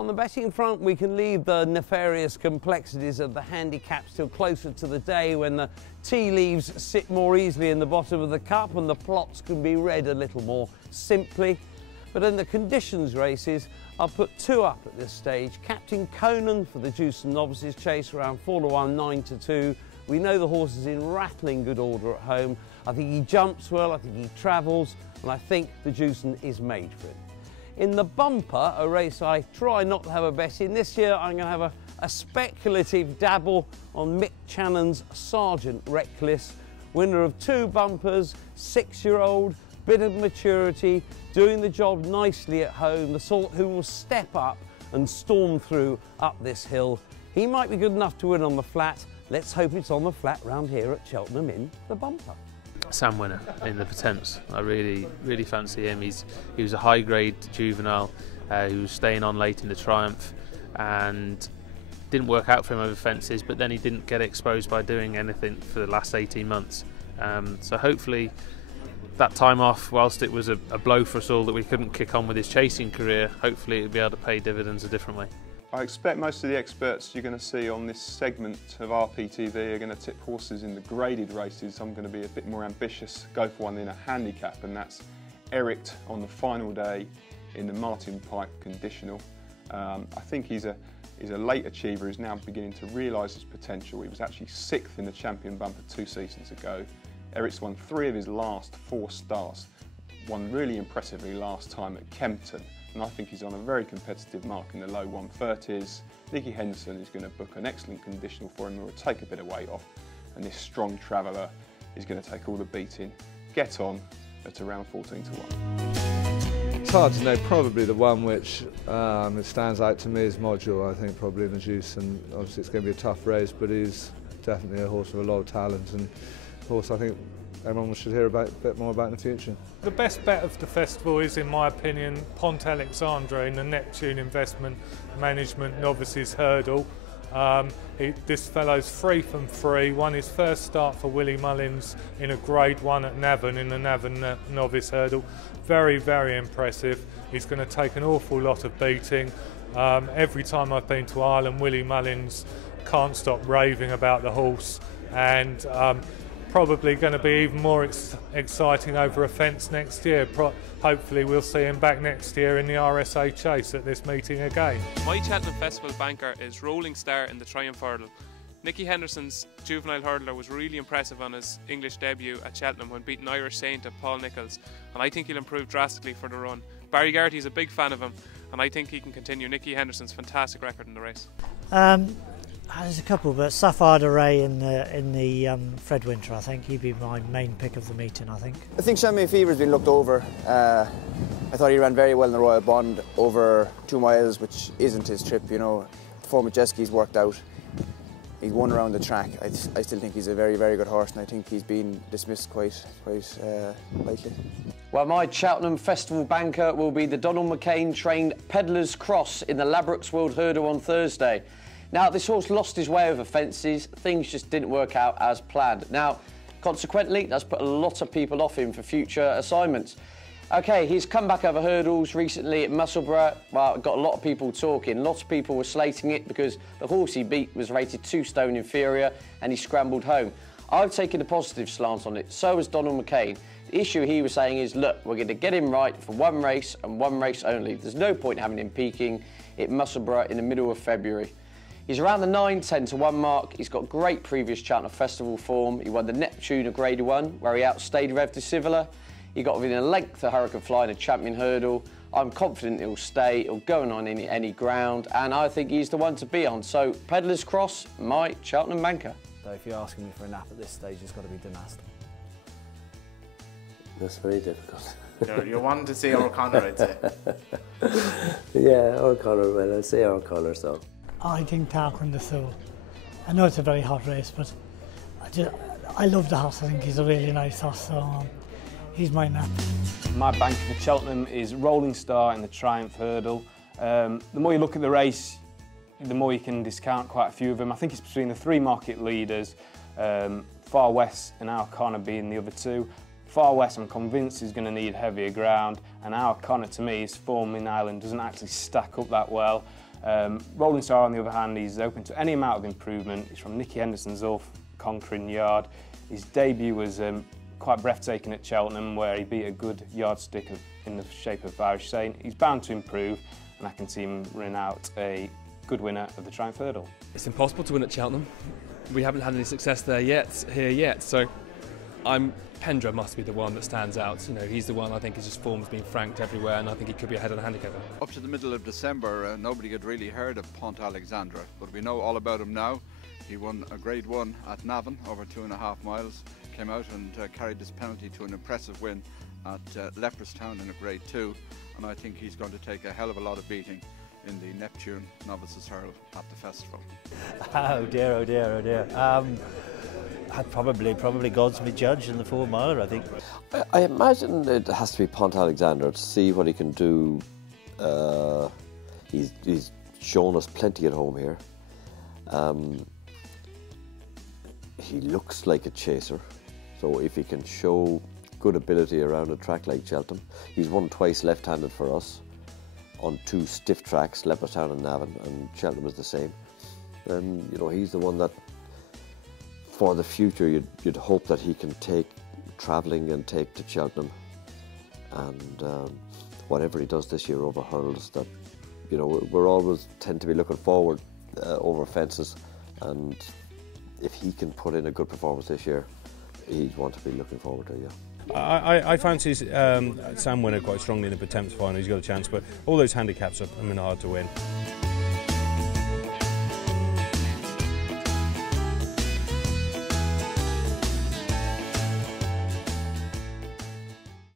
On the betting front, we can leave the nefarious complexities of the handicaps till closer to the day when the tea leaves sit more easily in the bottom of the cup and the plots can be read a little more simply. But in the conditions races, I'll put two up at this stage. Captain Conan for the Jewson Novices Chase, around 4 to 1, 9 to 2. We know the horse is in rattling good order at home. I think he jumps well, I think he travels, and I think the Jewson is made for him. In the bumper, a race I try not to have a bet in, this year I'm going to have a speculative dabble on Mick Channon's Sergeant Reckless, winner of 2 bumpers, 6-year-old, bit of maturity, doing the job nicely at home, the sort who will step up and storm through up this hill. He might be good enough to win on the flat. Let's hope it's on the flat round here at Cheltenham in the bumper. Sam Winner in the Potence. I really fancy him. He was a high grade juvenile who was staying on late in the Triumph and didn't work out for him over fences, but then he didn't get exposed by doing anything for the last 18 months. So hopefully that time off, whilst it was a blow for us all that we couldn't kick on with his chasing career, hopefully he'll be able to pay dividends a different way. I expect most of the experts you're going to see on this segment of RPTV are going to tip horses in the graded races. I'm going to be a bit more ambitious, go for one in a handicap, and that's Eric on the final day in the Martin Pike Conditional. I think he's a late achiever who's now beginning to realise his potential. He was actually 6th in the Champion Bumper 2 seasons ago. Eric's won 3 of his last 4 starts, won really impressively last time at Kempton. And I think he's on a very competitive mark in the low 130s. Nicky Henderson is going to book an excellent conditional for him, who will take a bit of weight off, and this strong traveller is going to take all the beating. Get on at around 14 to 1. It's hard to know. Probably the one which it stands out to me is Module, I think, probably in the Juice, and obviously it's going to be a tough race, but he's definitely a horse with a lot of talent, and a horse I think everyone should hear a bit more about in the future. The best bet of the festival is, in my opinion, Pont Alexandre in the Neptune Investment Management Novices Hurdle. This fellow's 3 from 3, won his first start for Willie Mullins in a Grade 1 at Navan in the Navan Novice Hurdle. Very, very impressive. He's going to take an awful lot of beating. Every time I've been to Ireland, Willie Mullins can't stop raving about the horse, and probably going to be even more exciting over a fence next year. Hopefully we'll see him back next year in the RSA Chase at this meeting again. My Cheltenham Festival banker is Rolling Star in the Triumph Hurdle. Nicky Henderson's juvenile hurdler was really impressive on his English debut at Cheltenham when beating Irish Saint at Paul Nicholls, and I think he'll improve drastically for the run. Barry Garty's a big fan of him, and I think he can continue Nicky Henderson's fantastic record in the race. There's a couple, but Sapphire de Ray in the Fred Winter, I think he'd be my main pick of the meeting. I think Chamois Fever's been looked over. I thought he ran very well in the Royal Bond over 2 miles, which isn't his trip. You know, the form of jet skis worked out. He's won around the track. I still think he's a very, very good horse, and I think he's been dismissed quite lightly. Well, my Cheltenham Festival banker will be the Donald McCain trained Peddlers Cross in the Labrooks World Hurdle on Thursday. Now, this horse lost his way over fences. Things just didn't work out as planned. Now, consequently, that's put a lot of people off him for future assignments. OK, he's come back over hurdles recently at Musselburgh. Well, got a lot of people talking. Lots of people were slating it because the horse he beat was rated 2 stone inferior and he scrambled home. I've taken a positive slant on it. So has Donald McCain. The issue he was saying is, look, we're going to get him right for 1 race and 1 race only. There's no point having him peaking at Musselburgh in the middle of February. He's around the 9-10 to 1 mark. He's got great previous Cheltenham Festival form. He won the Neptune of Grade 1, where he outstayed Rev de Civila. He got within a length of Hurricane Fly in a champion hurdle. I'm confident he'll stay. He'll go on any ground, and I think he's the one to be on. So, Peddlers Cross, my Cheltenham banker. So if you're asking me for a nap at this stage, it's got to be Dynast. That's very difficult. You're one to see O'Connor, I'd say. Yeah, O'Connor, well, I'll say O'Connor, so. I think Tarquin the Soul. I know it's a very hot race, but I love the horse. I think he's a really nice horse, so he's my nap. My banker for Cheltenham is Rolling Star in the Triumph Hurdle. The more you look at the race, the more you can discount quite a few of them. I think it's between the 3 market leaders, Far West and Our Connor being the other 2. Far West, I'm convinced, is going to need heavier ground, and Our Connor, to me, his form in Ireland doesn't actually stack up that well. Rolling Star, on the other hand, he's open to any amount of improvement. He's from Nicky Henderson's conquering yard. His debut was quite breathtaking at Cheltenham, where he beat a good yardstick in the shape of Irish Saint. He's bound to improve, and I can see him run out a good winner of the Triumph Hurdle. It's impossible to win at Cheltenham. We haven't had any success there yet, so Pendra must be the one that stands out. You know, he's the one I think his form's been franked everywhere, and I think he could be ahead of the handicapper. Up to the middle of December, nobody had really heard of Pont Alexandre, but we know all about him now. He won a Grade 1 at Navan, over 2.5 miles, came out and carried this penalty to an impressive win at Leopardstown in a Grade 2, and I think he's going to take a hell of a lot of beating in the Neptune Novices Hurl at the festival. Oh dear, oh dear, oh dear. I'd probably God's my judge in the 4 miler, I think. I imagine it has to be Pont Alexandre to see what he can do. He's shown us plenty at home here. He looks like a chaser, so if he can show good ability around a track like Cheltenham, he's won twice left-handed for us on 2 stiff tracks, Leopardstown and Navan, and Cheltenham is the same. Then, you know, he's the one that, for the future, you'd hope that he can take travelling and take to Cheltenham, and whatever he does this year over hurls, that, you know, we're always tend to be looking forward over fences, and if he can put in a good performance this year, he'd want to be looking forward to, yeah. I fancy Sam Winner quite strongly in the Thames final. He's got a chance, but all those handicaps are hard to win.